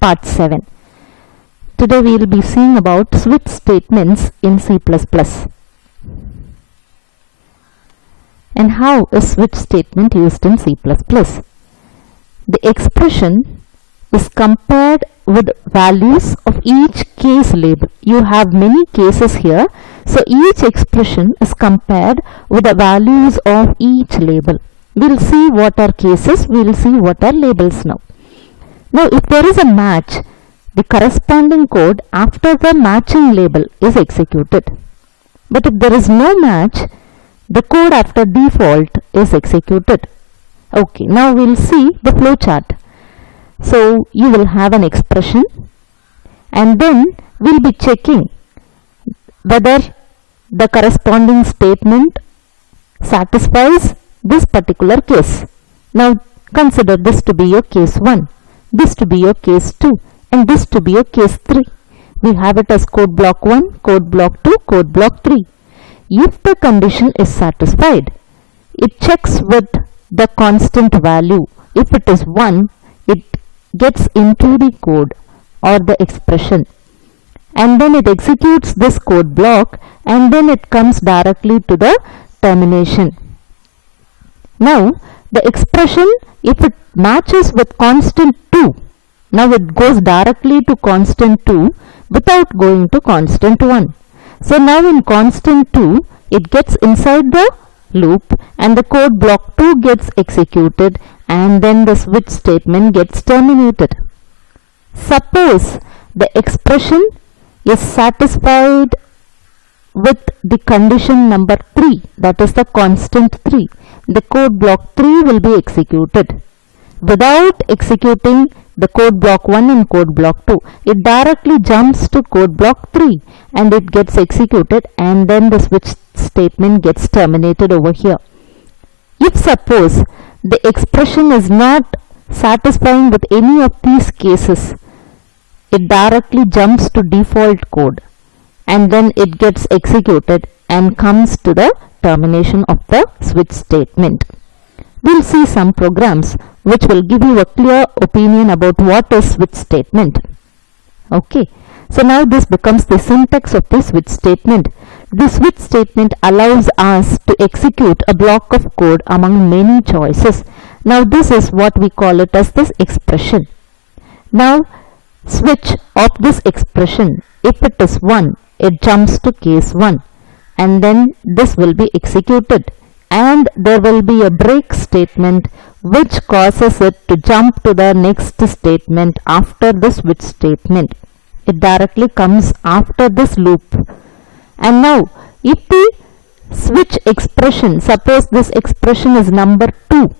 part 7. Today we will be seeing about switch statements in C++. And how is switch statement used in C++? The expression is compared with values of each case label. You have many cases here, so each expression is compared with the values of each label. We will see what are cases, we will see what are labels now. Now if there is a match, the corresponding code after the matching label is executed. But if there is no match, the code after default is executed. Okay, now we will see the flow chart. So you will have an expression and then we will be checking whether the corresponding statement satisfies this particular case. Now consider this to be your case 1, this to be your case 2 and this to be your case 3. We have it as code block 1, code block 2, code block 3. If the condition is satisfied, it checks with the constant value. If it is 1, it gets into the code or the expression and then it executes this code block and then it comes directly to the termination. Now the expression, if it matches with constant 2, now it goes directly to constant 2 without going to constant 1. So now in constant 2 it gets inside the loop and the code block 2 gets executed and then the switch statement gets terminated. Suppose the expression is satisfied with the condition number 3, that is the constant 3. The code block 3 will be executed. Without executing the code block 1 and code block 2, it directly jumps to code block 3 and it gets executed and then the switch statement gets terminated over here. If suppose the expression is not satisfying with any of these cases, it directly jumps to default code and then it gets executed and comes to the termination of the switch statement. We will see some programs which will give you a clear opinion about what is switch statement. Okay, so now this becomes the syntax of the switch statement. The switch statement allows us to execute a block of code among many choices. Now this is what we call it as this expression. Now switch of this expression, if it is 1, it jumps to case 1 and then this will be executed and there will be a break statement which causes it to jump to the next statement after the switch statement. It directly comes after this loop. And now if the switch expression, suppose this expression is number 2,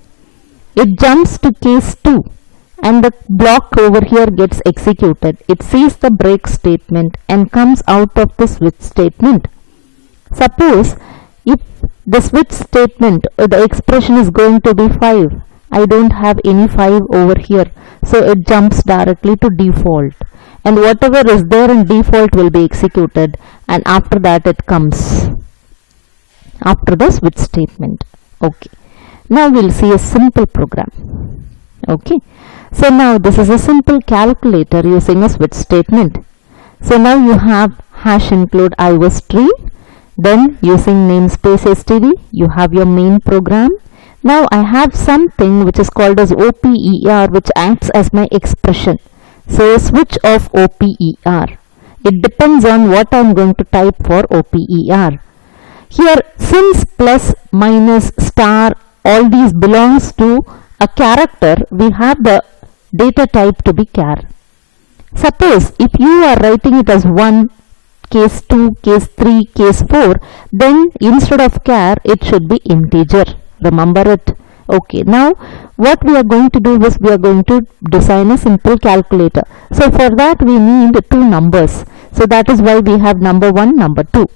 it jumps to case 2 and the block over here gets executed. It sees the break statement and comes out of the switch statement. Suppose if the switch statement or the expression is going to be 5, I don't have any 5 over here, so it jumps directly to default and whatever is there in default will be executed and after that it comes after the switch statement. Okay, now we'll see a simple program. Okay, so now this is a simple calculator using a switch statement. So now you have hash include iostream, then using namespace std you have your main program. Now I have something which is called as OPER which acts as my expression. So switch of OPER. It depends on what I am going to type for OPER. Here since plus, minus, star all these belongs to a character, we have the data type to be char. Suppose if you are writing it as 1, case 2, case 3, case 4, then instead of char it should be integer. Remember it. Okay, now what we are going to do is we are going to design a simple calculator. So for that we need 2 numbers. So that is why we have number 1, number 2.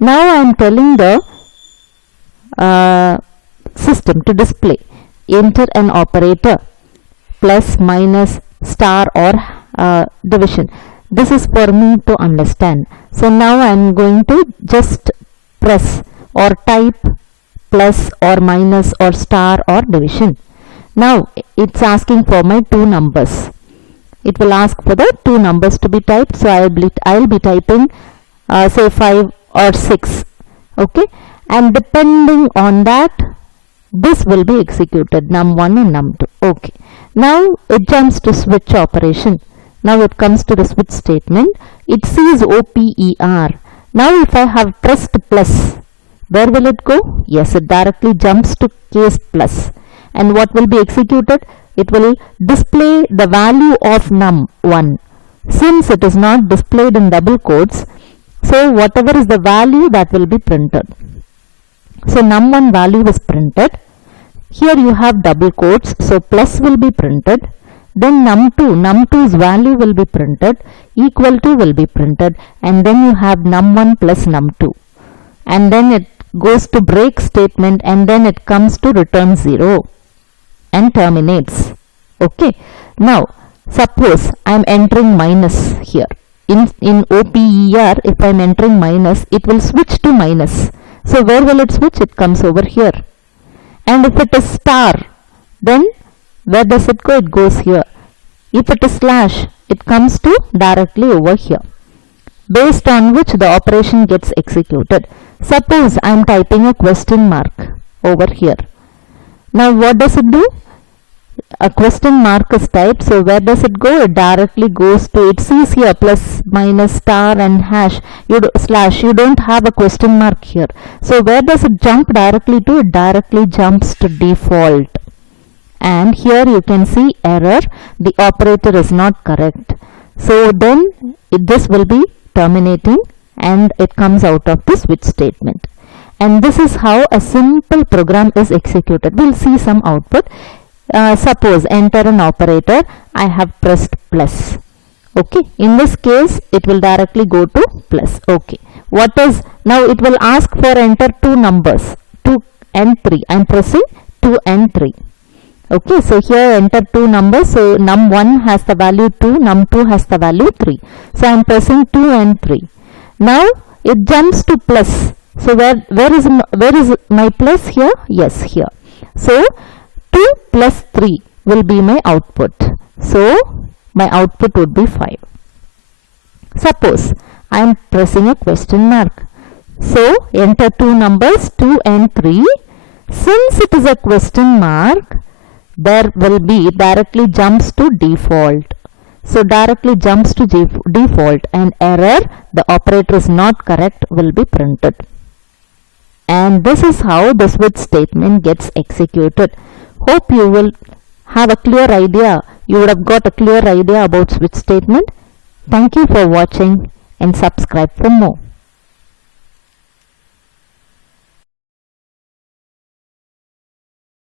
Now I am telling the system to display enter an operator plus, minus, star or division. This is for me to understand. So now I am going to just press or type plus or minus or star or division. Now it's asking for my 2 numbers. it will ask for the two numbers to be typed. So I'll be typing say 5 or 6. Okay, and depending on that, this will be executed, num1 and num2. Okay, now it jumps to switch operation. Now it comes to the switch statement. It sees OPER. Now if I have pressed plus, where will it go? Yes, it directly jumps to case plus. And what will be executed? It will display the value of num1. Since it is not displayed in double quotes, so whatever is the value, that will be printed. So num1 value is printed. Here you have double quotes, so plus will be printed. Then num2's value will be printed, equal to will be printed, and then you have num1 plus num2. And then it goes to break statement, and then it comes to return 0 and terminates. Okay. Now suppose I am entering minus here. In OPER, if I am entering minus, it will switch to minus. So where will it switch? It comes over here. And if it is star, then where does it go? It goes here. If it is slash, it comes to directly over here, based on which the operation gets executed. Suppose I am typing a question mark over here. Now what does it do? A question mark is typed, so where does it go? It directly goes to, it sees here plus, minus, star and hash, slash. You don't have a question mark here. So where does it jump directly to? It directly jumps to default. And here you can see error, the operator is not correct. So then this will be terminating and it comes out of the switch statement. And this is how a simple program is executed. We'll see some output. Suppose enter an operator, I have pressed plus. Okay, in this case it will directly go to plus. Okay, what is, now it will ask for enter two numbers, 2 and 3. I am pressing 2 and 3. Okay, so here enter two numbers. So num1 has the value 2, num2 has the value 3. So I am pressing 2 and 3. Now it jumps to plus. So where is my plus here? Yes, here. So 2 plus 3 will be my output. So my output would be 5. Suppose I am pressing a question mark. So enter two numbers, 2 and 3. Since it is a question mark, there will be, directly jumps to default. So directly jumps to default, and error, the operator is not correct, will be printed. And this is how the switch statement gets executed. Hope you will have a clear idea. You would have got a clear idea about switch statement. Thank you for watching and subscribe for more.